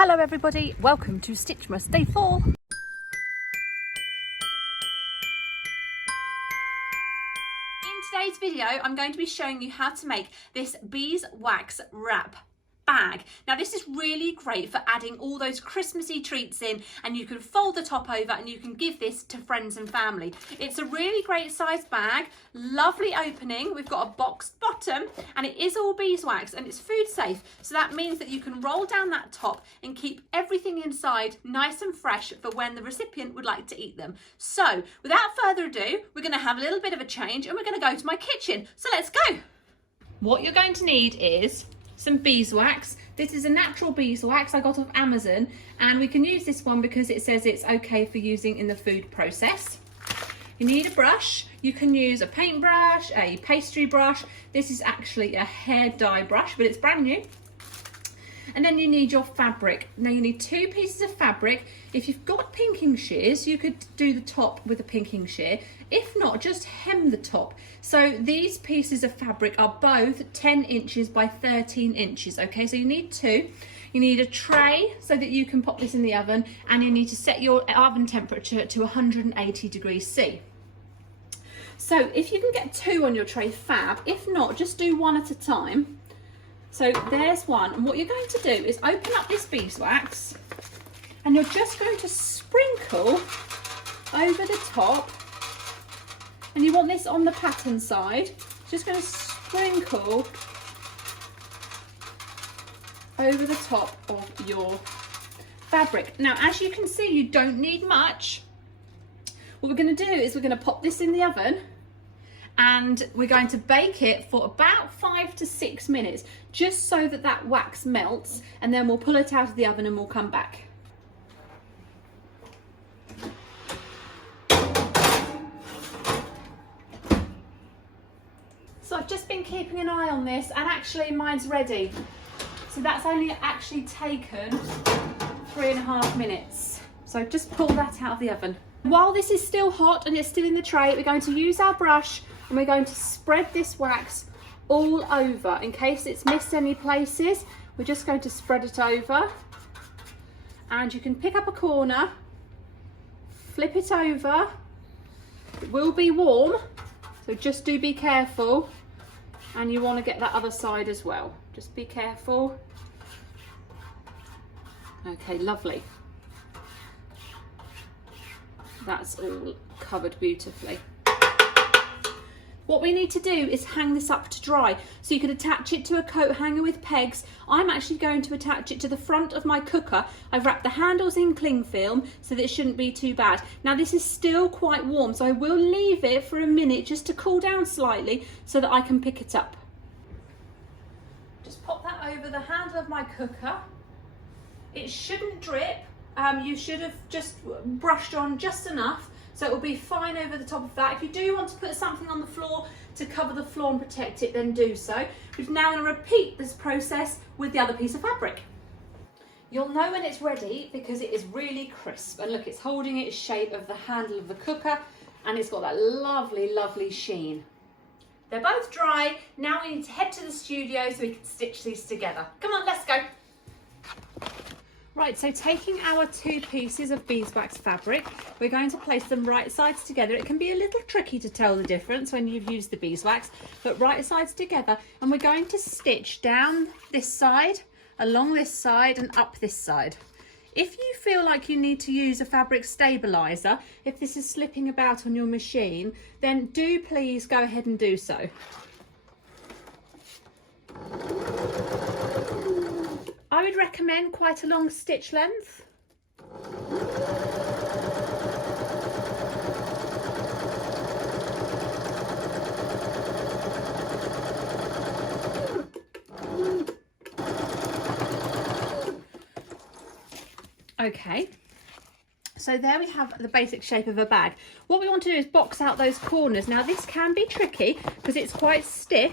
Hello everybody, welcome to Stitchmas Day 4. In today's video, I'm going to be showing you how to make this beeswax wrap bag. Now this is really great for adding all those Christmassy treats in, and you can fold the top over and you can give this to friends and family. It's a really great size bag, lovely opening. We've got a boxed bottom and it is all beeswax and it's food safe. So that means that you can roll down that top and keep everything inside nice and fresh for when the recipient would like to eat them. So without further ado, we're going to have a little bit of a change and we're going to go to my kitchen. So let's go. What you're going to need is some beeswax. This is a natural beeswax I got off Amazon, and we can use this one because it says it's okay for using in the food process. You need a brush. You can use a paintbrush, a pastry brush. This is actually a hair dye brush, but it's brand new. And then you need your fabric. Now you need 2 pieces of fabric. If you've got pinking shears, you could do the top with a pinking shear. If not, just hem the top. So these pieces of fabric are both 10 inches by 13 inches, okay? So you need 2. You need a tray so that you can pop this in the oven, and you need to set your oven temperature to 180 degrees C. So if you can get 2 on your tray, fab. If not, just do 1 at a time. So there's one, and what you're going to do is open up this beeswax and you're just going to sprinkle over the top, and you want this on the pattern side. Just going to sprinkle over the top of your fabric. Now as you can see, you don't need much. What we're going to do is we're going to pop this in the oven and we're going to bake it for about 5 to 6 minutes, just so that that wax melts, and then we'll pull it out of the oven and we'll come back. So I've just been keeping an eye on this, and actually mine's ready. So that's only actually taken 3.5 minutes. So just pull that out of the oven. While this is still hot and it's still in the tray, we're going to use our brush and we're going to spread this wax all over. In case it's missed any places, we're just going to spread it over. And you can pick up a corner, flip it over. It will be warm, so just do be careful. And you want to get that other side as well. Just be careful. Okay, lovely. That's all covered beautifully. What we need to do is hang this up to dry. So you could attach it to a coat hanger with pegs. I'm actually going to attach it to the front of my cooker. I've wrapped the handles in cling film so that it shouldn't be too bad. Now this is still quite warm, so I will leave it for a minute just to cool down slightly so that I can pick it up. Just pop that over the handle of my cooker. It shouldn't drip. You should have just brushed on just enough, so it will be fine over the top of that. If you do want to put something on the floor to cover the floor and protect it, then do so. We're now going to repeat this process with the other piece of fabric. You'll know when it's ready because it is really crisp, and look, it's holding its shape of the handle of the cooker, and it's got that lovely, lovely sheen. They're both dry. Now we need to head to the studio so we can stitch these together. Come on, let's go. Right, so taking our 2 pieces of beeswax fabric, we're going to place them right sides together. It can be a little tricky to tell the difference when you've used the beeswax, but right sides together, and we're going to stitch down this side, along this side, and up this side. If you feel like you need to use a fabric stabilizer, if this is slipping about on your machine, then do please go ahead and do so. I would recommend quite a long stitch length. Okay, so there we have the basic shape of a bag. What we want to do is box out those corners. Now this can be tricky because it's quite stiff,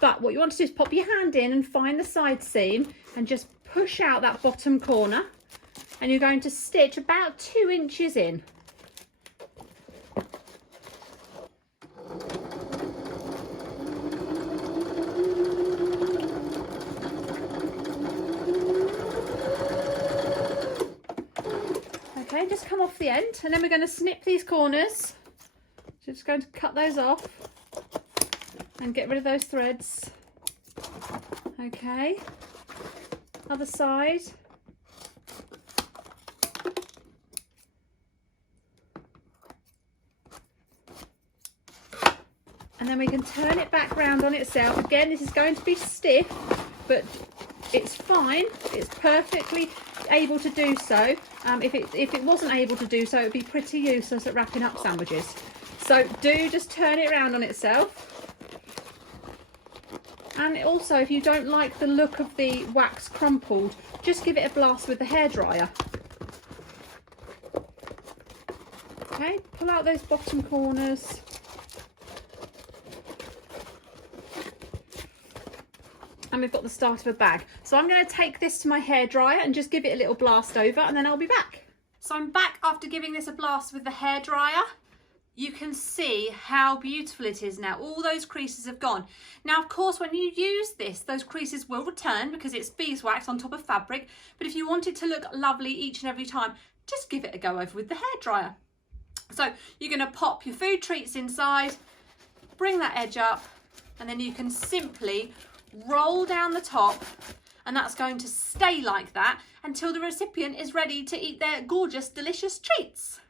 but what you want to do is pop your hand in and find the side seam and just push out that bottom corner, and you're going to stitch about 2 inches in. Okay, just come off the end, and then we're going to snip these corners. So just going to cut those off and get rid of those threads. Okay, other side. And then we can turn it back round on itself. Again, this is going to be stiff, but it's fine. It's perfectly able to do so. If it wasn't able to do so, it would be pretty useless at wrapping up sandwiches. So do just turn it around on itself. And also, if you don't like the look of the wax crumpled, just give it a blast with the hairdryer. Okay, pull out those bottom corners. And we've got the start of a bag. So I'm going to take this to my hairdryer and just give it a little blast over, and then I'll be back. So I'm back after giving this a blast with the hairdryer. You can see how beautiful it is now. All those creases have gone. Now, of course, when you use this, those creases will return because it's beeswax on top of fabric. But if you want it to look lovely each and every time, just give it a go over with the hairdryer. So you're going to pop your food treats inside, bring that edge up, and then you can simply roll down the top, and that's going to stay like that until the recipient is ready to eat their gorgeous, delicious treats.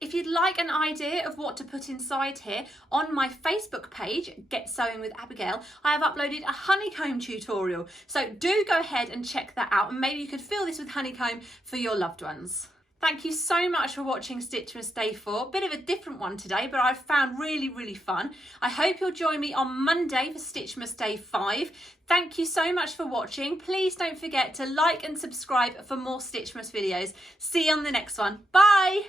If you'd like an idea of what to put inside here, on my Facebook page, Get Sewing with Abeygale, I have uploaded a honeycomb tutorial. So do go ahead and check that out, and maybe you could fill this with honeycomb for your loved ones. Thank you so much for watching Stitchmas Day 4. Bit of a different one today, but I've found really fun. I hope you'll join me on Monday for Stitchmas Day 5. Thank you so much for watching. Please don't forget to like and subscribe for more Stitchmas videos. See you on the next one. Bye!